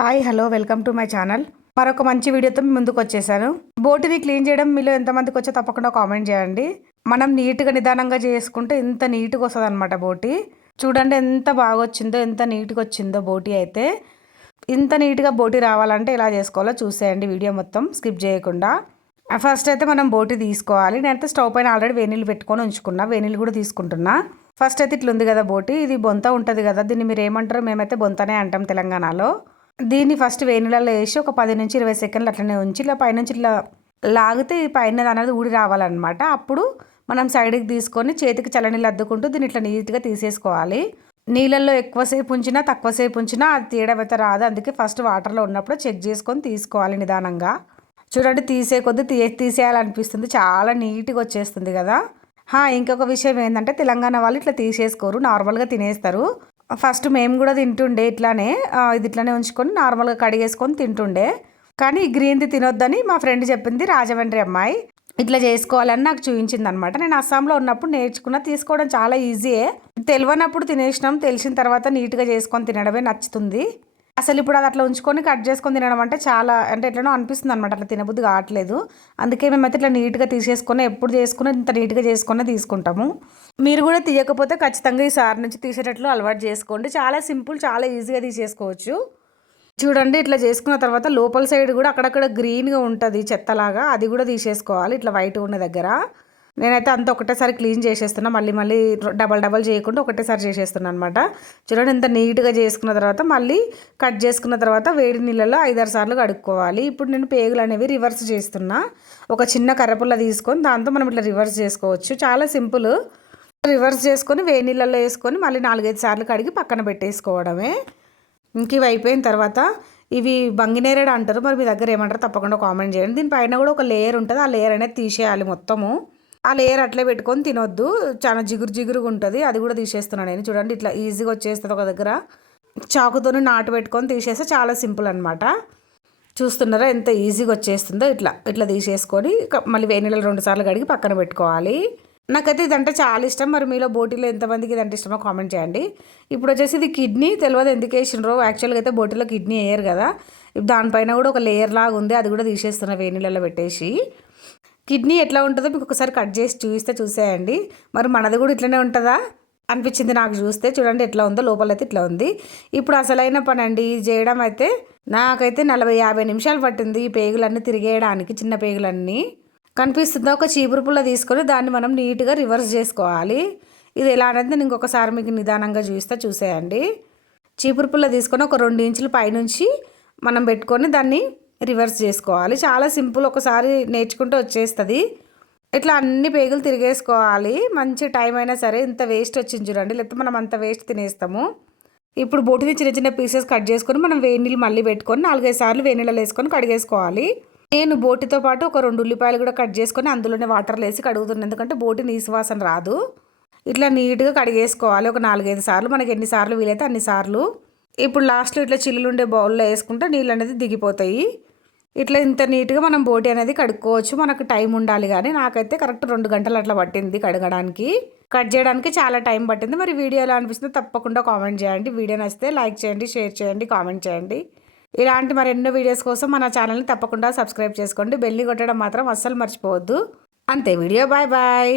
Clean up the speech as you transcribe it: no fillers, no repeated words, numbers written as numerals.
Hi hello welcome to my channel. మరొక మంచి వీడియోతో మీ ముందుకు వచ్చేసాను. బోటిని క్లీన్ చేయడం మీలో ఎంతమందికి వచ్చో తప్పకుండా కామెంట్ చేయండి. మనం నీట్గా నిదానంగా చేసుకుంటే ఇంత నీట్గా వస్తుంది అనమాట బోటి. చూడండి ఎంత బాగా వచ్చిందో, ఎంత నీట్గా వచ్చిందో బోటి అయితే. ఇంత నీట్గా బోటి రావాలంటే ఎలా చేసుకోవాలో చూసేయండి వీడియో మొత్తం స్కిప్ చేయకుండా. ఫస్ట్ అయితే మనం బోటి తీసుకోవాలి. నేనైతే స్టవ్ పైన ఆల్రెడీ వేనీళ్ళు పెట్టుకొని ఉంచుకున్నా, వేనీళ్ళు కూడా తీసుకుంటున్నా. ఫస్ట్ అయితే ఇట్లా ఉంది కదా బోటి, ఇది బొంత ఉంటుంది కదా, దీన్ని మీరు ఏమంటారో మేమైతే బొంతనే అంటాం తెలంగాణలో. దీన్ని ఫస్ట్ వేనీళ్ళలో వేసి ఒక 10 నుంచి 20 సెకండ్లు అట్లనే ఉంచి ఇట్లా పైనుంచి ఇట్లా లాగితే ఈ పైన అనేది ఊడి రావాలన్నమాట. అప్పుడు మనం సైడ్కి తీసుకొని చేతికి చల్లనీళ్ళు అద్దుకుంటూ దీన్ని ఇట్లా నీట్గా తీసేసుకోవాలి. నీళ్ళల్లో ఎక్కువసేపు ఉంచినా తక్కువసేపు ఉంచినా అది తీయడం అయితే రాదు. అందుకే ఫస్ట్ వాటర్లో ఉన్నప్పుడు చెక్ చేసుకొని తీసుకోవాలి నిదానంగా. చూడండి తీసే కొద్దీ తీసేయాలనిపిస్తుంది, చాలా నీట్గా వచ్చేస్తుంది కదా. ఇంకొక విషయం ఏంటంటే తెలంగాణ వాళ్ళు ఇట్లా తీసేసుకోరు, నార్మల్గా తినేస్తారు. ఫస్ట్ మేము కూడా తింటుండే ఇట్లానే, ఇది ఇట్లానే ఉంచుకొని నార్మల్గా కడిగేసుకొని తింటుండే. కానీ ఈ గ్రీన్ది తినొద్దని మా ఫ్రెండ్ చెప్పింది, రాజమండ్రి అమ్మాయి. ఇట్లా చేసుకోవాలని నాకు చూపించింది అనమాట. నేను అస్సాంలో ఉన్నప్పుడు నేర్చుకున్న, తీసుకోవడం చాలా ఈజీయే. తెలియనప్పుడు తినేసినాం, తెలిసిన తర్వాత నీట్గా చేసుకొని తినడమే నచ్చుతుంది. అసలు ఇప్పుడు అది అట్లా ఉంచుకొని కట్ చేసుకొని తినడం అంటే చాలా అంటే ఎట్లనో అనిపిస్తుంది అనమాట, అట్లా తినబుద్ధి కావట్లేదు. అందుకే మేమైతే ఇట్లా నీట్గా తీసేసుకొని, ఎప్పుడు చేసుకుని ఇంత నీట్గా చేసుకుని తీసుకుంటాము. మీరు కూడా తీయకపోతే ఖచ్చితంగా ఈసారి నుంచి తీసేటట్లు అలవాటు చేసుకోండి. చాలా సింపుల్, చాలా ఈజీగా తీసేసుకోవచ్చు. చూడండి ఇట్లా చేసుకున్న తర్వాత లోపల సైడ్ కూడా అక్కడక్కడ గ్రీన్గా ఉంటుంది చెత్తలాగా, అది కూడా తీసేసుకోవాలి ఇట్లా వైట్ ఉన్న దగ్గర. నేనైతే అంత ఒకటేసారి క్లీన్ చేసేస్తున్నా, మళ్ళీ మళ్ళీ డబల్ చేయకుండా ఒకటేసారి చేసేస్తున్నాను అనమాట. చూడండి ఇంత నీట్గా చేసుకున్న తర్వాత మళ్ళీ కట్ చేసుకున్న తర్వాత వేడి నీళ్ళలో 5-6 సార్లు కడుక్కోవాలి. ఇప్పుడు నేను పేగులు అనేవి రివర్స్ చేస్తున్నా. ఒక చిన్న కర్రపుల్ల తీసుకొని దాంతో మనం ఇట్లా రివర్స్ చేసుకోవచ్చు, చాలా సింపుల్. రివర్స్ చేసుకొని వేడి నీళ్ళలో వేసుకొని మళ్ళీ 4-5 సార్లు కడిగి పక్కన పెట్టేసుకోవడమే. ఇంక ఇవి అయిపోయిన తర్వాత ఇవి బంగినేరేడు అంటారు, మరి మీ దగ్గర ఏమంటారు తప్పకుండా కామెంట్ చేయండి. దీనిపైన కూడా ఒక లేయర్ ఉంటుంది, ఆ లేయర్ అనేది తీసేయాలి మొత్తము. ఆ లేయర్ అట్లే పెట్టుకొని తినొద్దు, చాలా జిగురుగా ఉంటుంది, అది కూడా తీసేస్తున్నాను నేను. చూడండి ఇట్లా ఈజీగా వచ్చేస్తుంది, ఒక దగ్గర చాకుతో నాటు పెట్టుకొని తీసేస్తే చాలా సింపుల్ అనమాట. చూస్తున్నారా ఎంత ఈజీగా వచ్చేస్తుందో. ఇట్లా ఇట్లా తీసేసుకొని మళ్ళీ వేడి నీళ్ళు 2 సార్లు కడిగి పక్కన పెట్టుకోవాలి. నాకైతే ఇదంటే చాలా ఇష్టం. మరి మీలో బోటీలో ఎంతమందికి ఇదంటే ఇష్టమో కామెంట్ చేయండి. ఇప్పుడు వచ్చేసి ఇది కిడ్నీ, తెలియదు ఎందుకు వేసినరో. యాక్చువల్గా అయితే బోటీలో కిడ్నీ వేయరు కదా. ఇప్పుడు దానిపైన కూడా ఒక లేయర్ లాగా ఉంది, అది కూడా తీసేస్తున్నా వేడి నీళ్ళలో పెట్టేసి. కిడ్నీ ఎట్లా ఉంటుందో మీకు ఒకసారి కట్ చేసి చూసేయండి. మరి మనది కూడా ఇట్లనే ఉంటుందా అనిపించింది నాకు చూస్తే. చూడండి ఎట్లా ఉందో, లోపలైతే ఇట్లా ఉంది. ఇప్పుడు అసలైన పని అండి ఇది చేయడం. అయితే నాకైతే 40-50 నిమిషాలు పట్టింది ఈ పేగులన్నీ తిరిగేయడానికి. చిన్న పేగులన్నీ కనిపిస్తుందా, ఒక చీపురు పుల్ల తీసుకొని దాన్ని మనం నీట్గా రివర్స్ చేసుకోవాలి. ఇది ఎలా అనేది నేను ఇంకొకసారి మీకు నిదానంగా చూసేయండి. చీపురు పుల్ల తీసుకొని ఒక 2 ఇంచులు పైనుంచి మనం పెట్టుకొని దాన్ని రివర్స్ చేసుకోవాలి. చాలా సింపుల్, ఒకసారి నేర్చుకుంటే వచ్చేస్తుంది. ఇట్లా అన్ని పేగులు తిరిగేసుకోవాలి. మంచి టైం అయినా సరే. ఇంత వేస్ట్ వచ్చింది చూడండి, లేకపోతే మనం అంత వేస్ట్ తినేస్తాము. ఇప్పుడు బోటిని చిన్న చిన్న పీసెస్ కట్ చేసుకొని మనం వేడి నీళ్ళు మళ్ళీ పెట్టుకొని 4-5 సార్లు వేడి నీళ్ళు వేసుకొని కడిగేసుకోవాలి. నేను బోటితో పాటు ఒక 2 ఉల్లిపాయలు కూడా కట్ చేసుకొని అందులోనే వాటర్లో వేసి కడుగుతున్నాను, ఎందుకంటే బోటి నీసు వాసన రాదు. ఇట్లా నీట్గా కడిగేసుకోవాలి ఒక 4-5 సార్లు, మనకి ఎన్ని సార్లు వీలైతే అన్ని సార్లు. ఇప్పుడు లాస్ట్లో ఇట్లా చిల్లులు ఉండే బౌల్లో వేసుకుంటే నీళ్ళు అనేది దిగిపోతాయి. ఇట్లా ఇంత నీట్గా మనం బోటి అనేది కడుక్కోవచ్చు. మనకు టైం ఉండాలి, కానీ నాకైతే కరెక్ట్ 2 గంటలు అట్లా పట్టింది కడగడానికి. కట్ చేయడానికి చాలా టైం పట్టింది. మరి వీడియో ఎలా అనిపిస్తుందో తప్పకుండా కామెంట్ చేయండి. వీడియో నచ్చితే లైక్ చేయండి, షేర్ చేయండి, కామెంట్ చేయండి. ఇలాంటి మరెన్నో వీడియోస్ కోసం మన ఛానల్ని తప్పకుండా సబ్స్క్రైబ్ చేసుకోండి. బెల్ కొట్టడం మాత్రం అస్సలు మర్చిపోవద్దు. అంతే వీడియో, బాయ్ బాయ్.